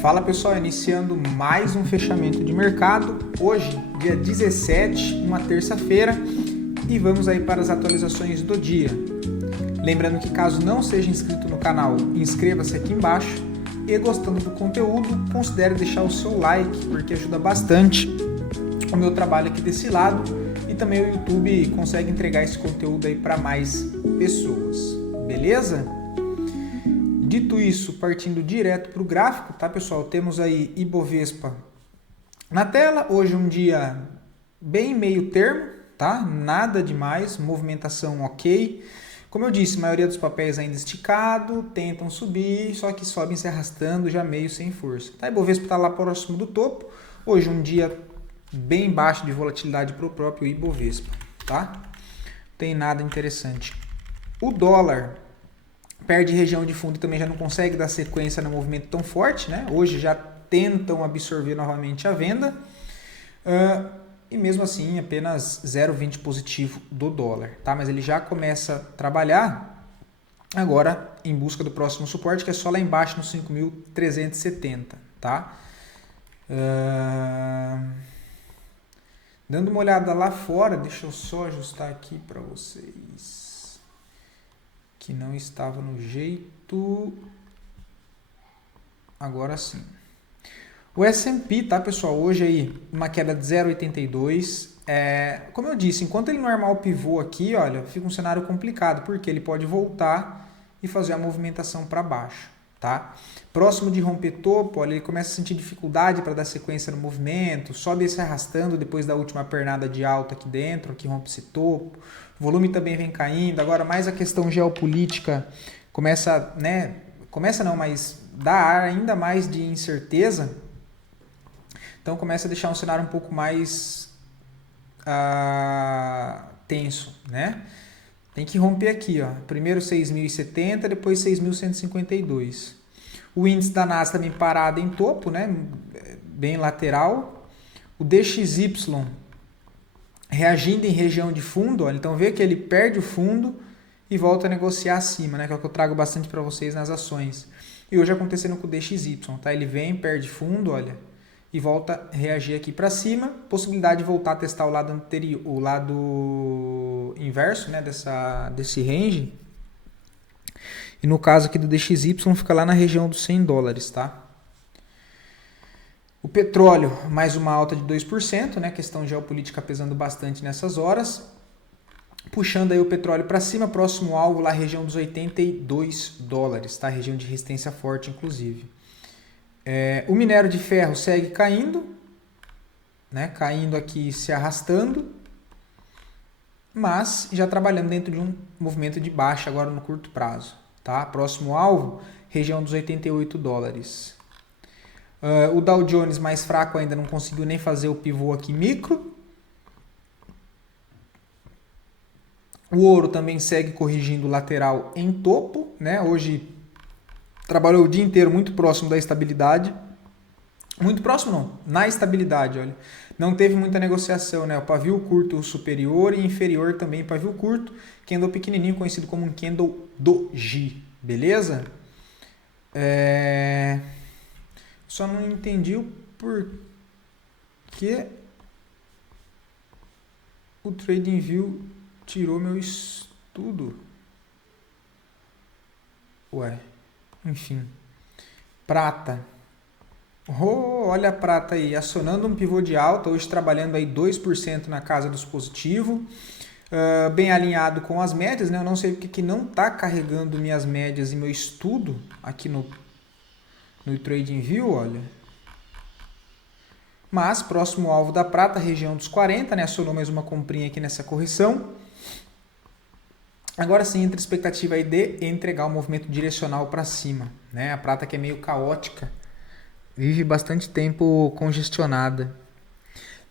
Fala pessoal, iniciando mais um fechamento de mercado, hoje dia 17, uma terça-feira, e vamos aí para as atualizações do dia. Lembrando que caso não seja inscrito no canal, inscreva-se aqui embaixo e gostando do conteúdo, considere deixar o seu like, porque ajuda bastante o meu trabalho aqui desse lado e também o YouTube consegue entregar esse conteúdo aí para mais pessoas, beleza? Dito isso, partindo direto para o gráfico, tá pessoal? Temos aí Ibovespa na tela, hoje um dia bem meio termo, tá? Nada demais, movimentação ok. Como eu disse, a maioria dos papéis ainda esticado, tentam subir, só que sobem se arrastando já meio sem força. Tá? Ibovespa está lá próximo do topo, hoje um dia bem baixo de volatilidade para o próprio Ibovespa, tá? Não tem nada interessante. O dólar perde região de fundo e também já não consegue dar sequência no movimento tão forte, né? Hoje já tentam absorver novamente a venda e mesmo assim apenas 0,20 positivo do dólar, tá? Mas ele já começa a trabalhar agora em busca do próximo suporte, que é só lá embaixo no 5.370, tá? Dando uma olhada lá fora, deixa eu só ajustar aqui para vocês, que não estava no jeito. Agora sim. O S&P, tá pessoal, hoje aí uma queda de 0,82. Como eu disse, enquanto ele não armar o pivô aqui, olha, fica um cenário complicado, porque ele pode voltar e fazer a movimentação para baixo, tá? Próximo de romper topo, olha, ele começa a sentir dificuldade para dar sequência no movimento, sobe se arrastando depois da última pernada de alta aqui dentro, aqui rompe esse topo. O volume também vem caindo, agora mais a questão geopolítica começa, né? Começa não, mas dá ar ainda mais de incerteza. Então começa a deixar um cenário um pouco mais tenso, né? Tem que romper aqui, ó. Primeiro 6.070, depois 6.152. O índice da Nasdaq também parado em topo, né? Bem lateral. O DXY reagindo em região de fundo, olha, então vê que ele perde o fundo e volta a negociar acima, né? Que é o que eu trago bastante para vocês nas ações. E hoje acontecendo com o DXY, tá? Ele vem, perde fundo, olha, e volta a reagir aqui para cima. Possibilidade de voltar a testar o lado anterior, o lado inverso, né? Desse range. E no caso aqui do DXY fica lá na região dos $100, tá? O petróleo, mais uma alta de 2%, né? Questão geopolítica pesando bastante nessas horas. Puxando aí o petróleo para cima, próximo alvo lá, região dos $82, tá? Região de resistência forte, inclusive. O minério de ferro segue caindo, né? Caindo aqui, se arrastando, mas já trabalhando dentro de um movimento de baixa agora no curto prazo, tá? Próximo alvo, região dos $88. O Dow Jones mais fraco ainda, não conseguiu nem fazer o pivô aqui micro. O ouro também segue corrigindo lateral em topo, né? Hoje trabalhou o dia inteiro muito próximo da estabilidade. Muito próximo não, na estabilidade, olha. Não teve muita negociação, né? O pavio curto superior e inferior também pavio curto. Candle pequenininho, conhecido como um candle doji, beleza? Só não entendi o porquê o TradingView tirou meu estudo. Ué, enfim. Prata. Olha a prata aí, acionando um pivô de alta, hoje trabalhando aí 2% na casa dos positivos. Bem alinhado com as médias, né? Eu não sei porque que não está carregando minhas médias e meu estudo aqui no TradingView, olha. Mas próximo alvo da prata, região dos 40, né? Acionou mais uma comprinha aqui nessa correção. Agora sim, entra a expectativa aí de entregar um movimento direcional para cima, né? A prata que é meio caótica, vive bastante tempo congestionada.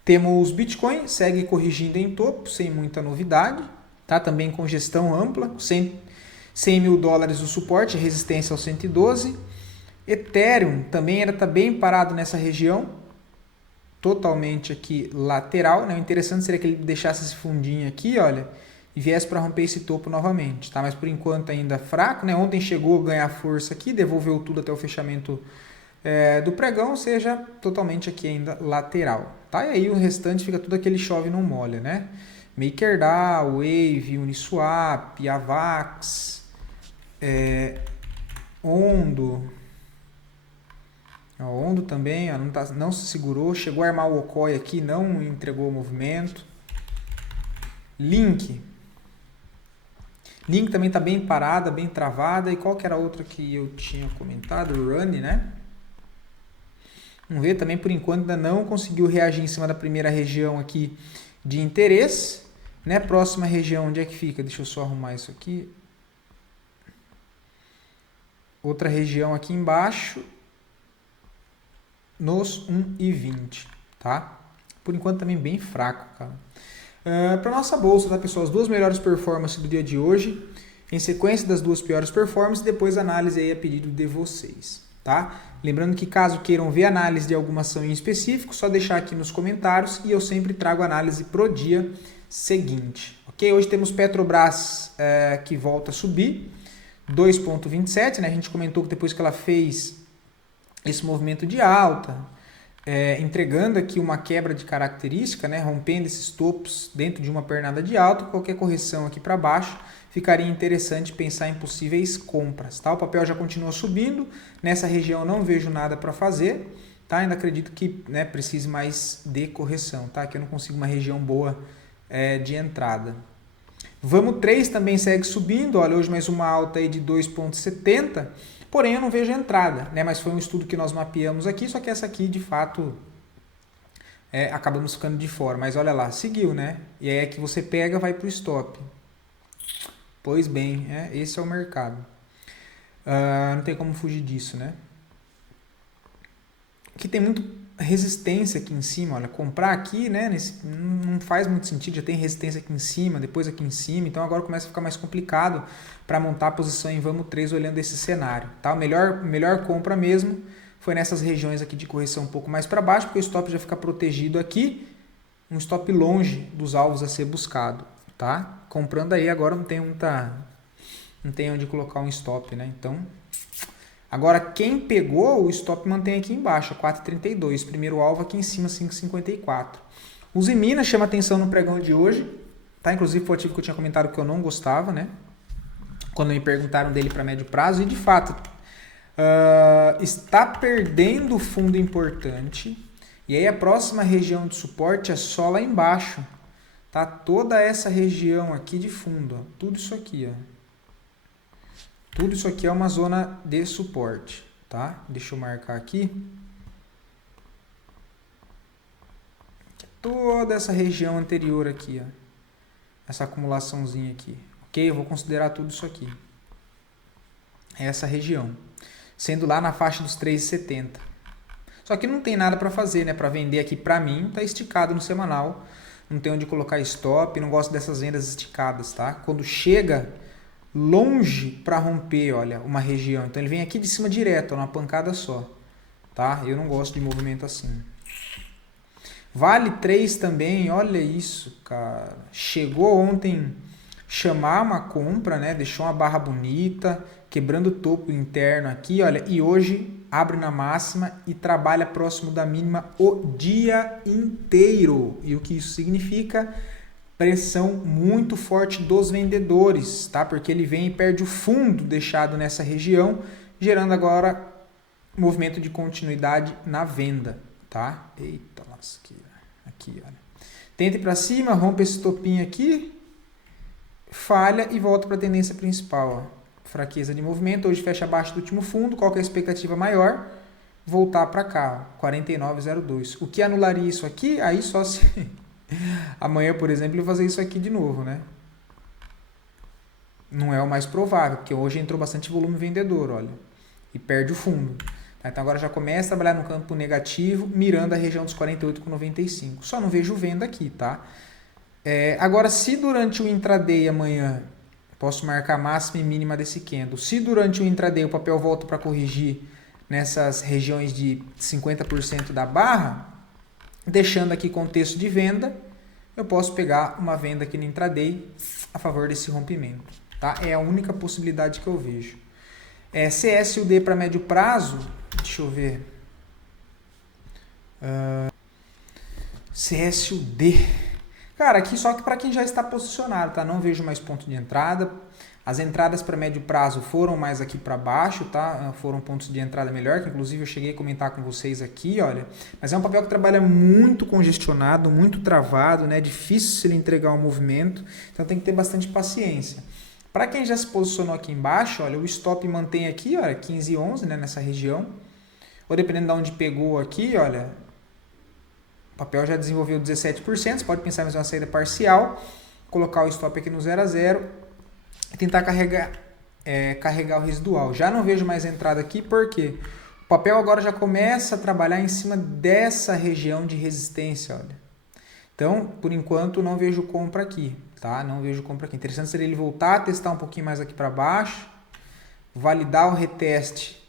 Temos Bitcoin, segue corrigindo em topo, sem muita novidade, tá? Também congestão ampla, $100 mil o suporte, resistência ao 112. Ethereum também está bem parado nessa região, totalmente aqui lateral, né? O interessante seria que ele deixasse esse fundinho aqui, olha, e viesse para romper esse topo novamente, tá? Mas por enquanto ainda fraco, né? Ontem chegou a ganhar força aqui, devolveu tudo até o fechamento do pregão seja totalmente aqui ainda lateral. Tá? E aí o restante fica tudo aquele chove não molha, né? MakerDAO, Wave, Uniswap, Avax, Ondo. O Ondo também ó, não se segurou, chegou a armar o Okoi aqui, não entregou o movimento. Link também está bem parada, bem travada. E qual que era a outra que eu tinha comentado? Run, né? Vamos ver, também por enquanto ainda não conseguiu reagir em cima da primeira região aqui de interesse. Né? Próxima região, onde é que fica? Deixa eu só arrumar isso aqui. Outra região aqui embaixo, nos 1,20, tá? Por enquanto também bem fraco, cara. Para nossa bolsa, tá, pessoal? As duas melhores performances do dia de hoje, em sequência das duas piores performances, depois análise aí a pedido de vocês, tá? Lembrando que caso queiram ver análise de alguma ação em específico, só deixar aqui nos comentários e eu sempre trago análise pro dia seguinte, ok? Hoje temos Petrobras que volta a subir, 2,27, né? A gente comentou que depois que ela fez esse movimento de alta, entregando aqui uma quebra de característica, né, rompendo esses topos dentro de uma pernada de alta, qualquer correção aqui para baixo, ficaria interessante pensar em possíveis compras. Tá? O papel já continua subindo, nessa região não vejo nada para fazer, tá? Ainda acredito que, né, precise mais de correção, tá? Que eu não consigo uma região boa de entrada. Vamos 3 também segue subindo, olha, hoje mais uma alta aí de 2,70, porém eu não vejo entrada, né? Mas foi um estudo que nós mapeamos aqui, só que essa aqui de fato acabamos ficando de fora, mas olha lá, seguiu, né? E aí é que você pega, vai para o stop. Pois bem, esse é o mercado. Não tem como fugir disso, né? Aqui tem muito resistência aqui em cima, olha, comprar aqui, né, não faz muito sentido, já tem resistência aqui em cima, depois aqui em cima, então agora começa a ficar mais complicado para montar a posição em Vamos 3 olhando esse cenário, tá? Melhor compra mesmo foi nessas regiões aqui de correção um pouco mais para baixo, porque o stop já fica protegido aqui, um stop longe dos alvos a ser buscado, tá? Comprando aí agora não tem onde colocar um stop, né? Então, agora quem pegou o stop mantém aqui embaixo, 4,32, primeiro alvo aqui em cima, 5,54. O Zimina chama atenção no pregão de hoje, tá? Inclusive foi o ativo que eu tinha comentado que eu não gostava, né? Quando me perguntaram dele para médio prazo, e de fato está perdendo fundo importante, e aí a próxima região de suporte é só lá embaixo, tá? Toda essa região aqui de fundo, ó, tudo isso aqui, ó. Tudo isso aqui é uma zona de suporte, tá? Deixa eu marcar aqui. Toda essa região anterior aqui, ó. Essa acumulaçãozinha aqui, ok? Eu vou considerar tudo isso aqui. Essa região. Sendo lá na faixa dos 3,70. Só que não tem nada para fazer, né? Para vender aqui para mim, tá esticado no semanal. Não tem onde colocar stop, não gosto dessas vendas esticadas, tá? Quando chega longe para romper, olha, uma região. Então ele vem aqui de cima direto, numa pancada só, tá? Eu não gosto de movimento assim. Vale 3 também, olha isso, cara. Chegou ontem chamar uma compra, né? Deixou uma barra bonita, quebrando o topo interno aqui, olha, e hoje abre na máxima e trabalha próximo da mínima o dia inteiro. E o que isso significa? Pressão muito forte dos vendedores, tá? Porque ele vem e perde o fundo deixado nessa região, gerando agora movimento de continuidade na venda, tá? Eita lasqueira. Aqui, olha. Tenta ir para cima, rompe esse topinho aqui, falha e volta para a tendência principal, ó. Fraqueza de movimento, hoje fecha abaixo do último fundo, qual que é a expectativa maior? Voltar para cá, ó, 49,02. O que anularia isso aqui? Aí só se amanhã, por exemplo, eu vou fazer isso aqui de novo, né? Não é o mais provável, porque hoje entrou bastante volume vendedor, olha, e perde o fundo. Tá? Então agora já começa a trabalhar no campo negativo, mirando a região dos 48,95. Só não vejo venda aqui, tá? Agora, se durante o intraday amanhã posso marcar máxima e mínima desse candle, se durante o intraday o papel volta para corrigir nessas regiões de 50% da barra, deixando aqui contexto de venda, eu posso pegar uma venda aqui no intraday a favor desse rompimento. Tá? É a única possibilidade que eu vejo. CSUD para médio prazo, deixa eu ver. CSUD. Cara, aqui só que para quem já está posicionado, tá? Não vejo mais ponto de entrada. As entradas para médio prazo foram mais aqui para baixo, tá? Foram pontos de entrada melhor, que inclusive eu cheguei a comentar com vocês aqui, olha. Mas é um papel que trabalha muito congestionado, muito travado, né? Difícil ele entregar um movimento, então tem que ter bastante paciência. Para quem já se posicionou aqui embaixo, olha, o stop mantém aqui, olha, 15,11, né? Nessa região. Ou dependendo de onde pegou aqui, olha, o papel já desenvolveu 17%, você pode pensar em fazer uma saída parcial, colocar o stop aqui no 0 a 0 e tentar carregar o residual. Já não vejo mais entrada aqui, porque o papel agora já começa a trabalhar em cima dessa região de resistência, olha. Então, por enquanto, não vejo compra aqui, tá? Não vejo compra aqui. Interessante seria ele voltar a testar um pouquinho mais aqui para baixo, validar o reteste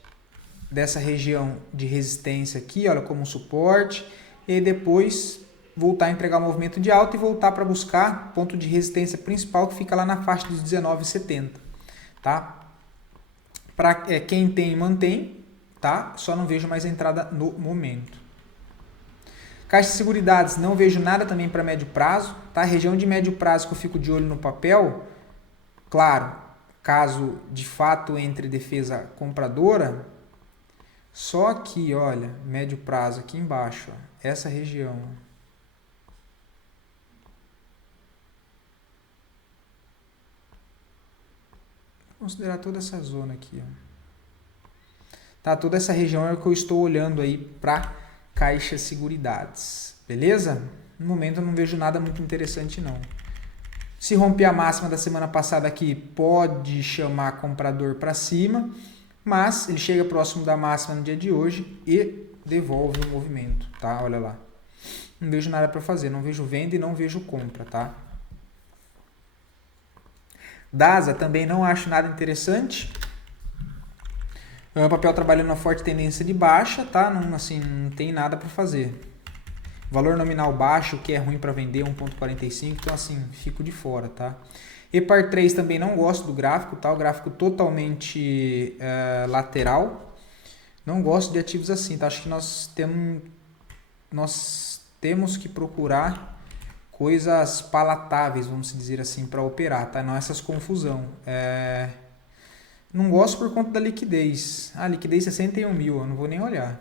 dessa região de resistência aqui, olha, como um suporte, e depois voltar a entregar o movimento de alta e voltar para buscar ponto de resistência principal que fica lá na faixa dos 19,70, tá? Para quem tem, mantém, tá? Só não vejo mais entrada no momento. Caixa de Seguridades, não vejo nada também para médio prazo, tá? Região de médio prazo que eu fico de olho no papel, claro, caso de fato entre defesa compradora, só aqui, olha, médio prazo aqui embaixo, ó, essa região, ó. Considerar toda essa zona aqui, ó. Tá, toda essa região é o que eu estou olhando aí para Caixa Seguridades, beleza? No momento eu não vejo nada muito interessante não. Se romper a máxima da semana passada aqui, pode chamar comprador para cima, mas ele chega próximo da máxima no dia de hoje e devolve o movimento, tá? Olha lá. Não vejo nada para fazer, não vejo venda e não vejo compra, tá? DASA também não acho nada interessante. É um papel trabalhando uma forte tendência de baixa, tá? Não, assim, não tem nada para fazer. Valor nominal baixo, que é ruim para vender, 1,45, então assim, fico de fora, tá? EPAR 3 também não gosto do gráfico, tá? O gráfico totalmente lateral. Não gosto de ativos assim, tá? Acho que nós temos que procurar coisas palatáveis, vamos dizer assim, para operar, tá? Não essas confusão. Não gosto por conta da liquidez. Liquidez 61 mil, eu não vou nem olhar.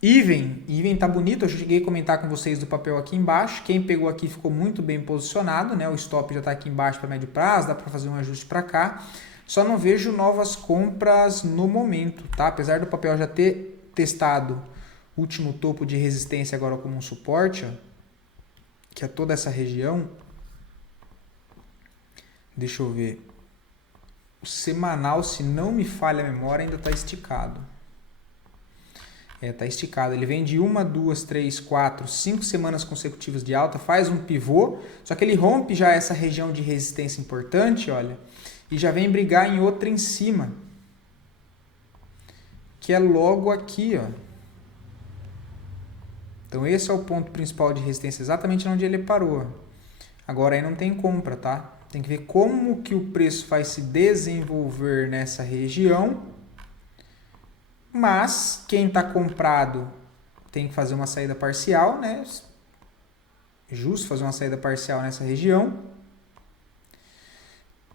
Even tá bonito, eu cheguei a comentar com vocês do papel aqui embaixo. Quem pegou aqui ficou muito bem posicionado, né? O stop já está aqui embaixo para médio prazo, dá para fazer um ajuste para cá. Só não vejo novas compras no momento, tá? Apesar do papel já ter testado o último topo de resistência agora como um suporte, ó, que é toda essa região. Deixa eu ver. O semanal, se não me falha a memória, ainda está esticado. Está esticado. Ele vem de 1, 2, 3, 4, 5 semanas consecutivas de alta, faz um pivô, só que ele rompe já essa região de resistência importante, olha, e já vem brigar em outra em cima, que é logo aqui, ó. Então esse é o ponto principal de resistência, exatamente onde ele parou. Agora aí não tem compra, tá? Tem que ver como que o preço vai se desenvolver nessa região, mas quem está comprado tem que fazer uma saída parcial, né? Justo fazer uma saída parcial nessa região.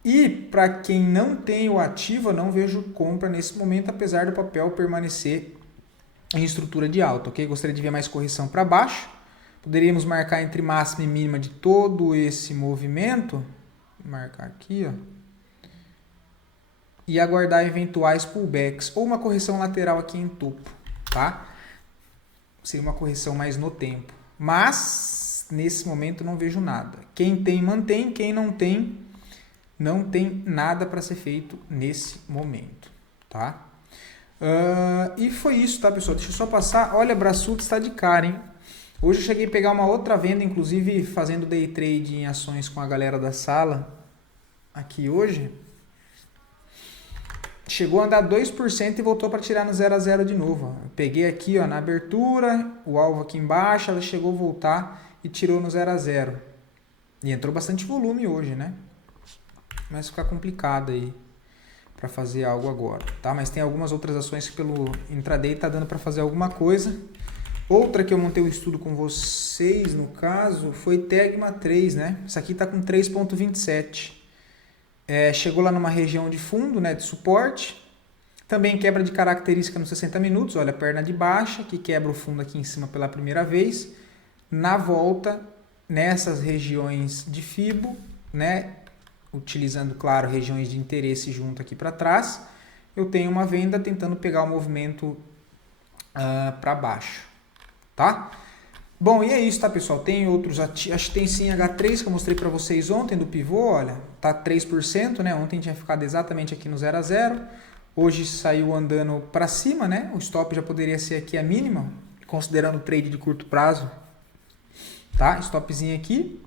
E para quem não tem o ativo, eu não vejo compra nesse momento, apesar do papel permanecer em estrutura de alta, ok? Gostaria de ver mais correção para baixo. Poderíamos marcar entre máxima e mínima de todo esse movimento. Vou marcar aqui, ó. E aguardar eventuais pullbacks ou uma correção lateral aqui em topo, tá? Seria uma correção mais no tempo. Mas, nesse momento, não vejo nada. Quem tem, mantém. Quem não tem, não tem nada para ser feito nesse momento, tá? E foi isso, tá, pessoal? Deixa eu só passar. Olha, Brassuto está de cara, hein? Hoje eu cheguei a pegar uma outra venda, inclusive fazendo day trade em ações com a galera da sala aqui hoje. Chegou a andar 2% e voltou para tirar no 0 a 0 de novo. Eu peguei aqui, ó, na abertura, o alvo aqui embaixo, ela chegou a voltar e tirou no 0 a 0. E entrou bastante volume hoje, né? Mas fica complicado aí. para fazer algo agora, tá? Mas tem algumas outras ações que pelo intraday tá dando para fazer alguma coisa. Outra que eu montei um estudo com vocês, no caso, foi Tegma 3, né? Essa aqui tá com 3,27. Chegou lá numa região de fundo, né, de suporte. Também quebra de característica nos 60 minutos, olha, perna de baixa, que quebra o fundo aqui em cima pela primeira vez. Na volta, nessas regiões de FIBO, né, utilizando, claro, regiões de interesse junto aqui para trás, eu tenho uma venda tentando pegar o movimento para baixo, tá? Bom, e é isso, tá, pessoal? Tem outros ativos, acho que tem sim H3 que eu mostrei para vocês ontem do pivô, olha, tá 3%, né? Ontem tinha ficado exatamente aqui no 0 a 0. Hoje saiu andando para cima, né? O stop já poderia ser aqui a mínima, considerando o trade de curto prazo, tá? Stopzinho aqui,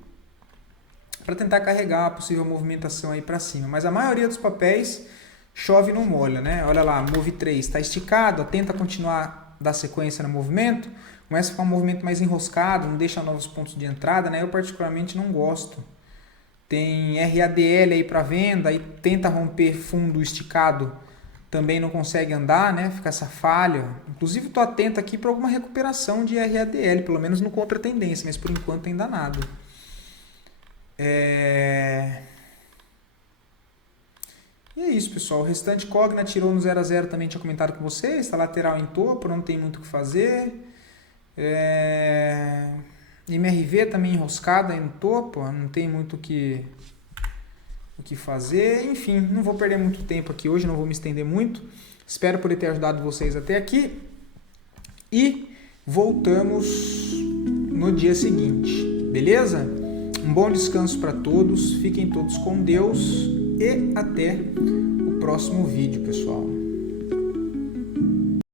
para tentar carregar a possível movimentação aí para cima. Mas a maioria dos papéis chove não molha, né? Olha lá, Move 3 está esticado, tenta continuar dar sequência no movimento, começa a ficar um movimento mais enroscado, não deixa novos pontos de entrada, né? Eu particularmente não gosto. Tem RADL aí para venda, aí tenta romper fundo esticado, também não consegue andar, né? Fica essa falha. Inclusive estou atento aqui para alguma recuperação de RADL, pelo menos no contra-tendência, mas por enquanto ainda nada. E é isso, pessoal. O restante Cogna tirou no 0 a 0, também tinha comentado com vocês. Está lateral em topo, não tem muito o que fazer. MRV também enroscada aí no topo, não tem muito o que fazer. Enfim, não vou perder muito tempo aqui hoje, não vou me estender muito. Espero poder ter ajudado vocês até aqui. E voltamos no dia seguinte, beleza? Um bom descanso para todos, fiquem todos com Deus e até o próximo vídeo, pessoal.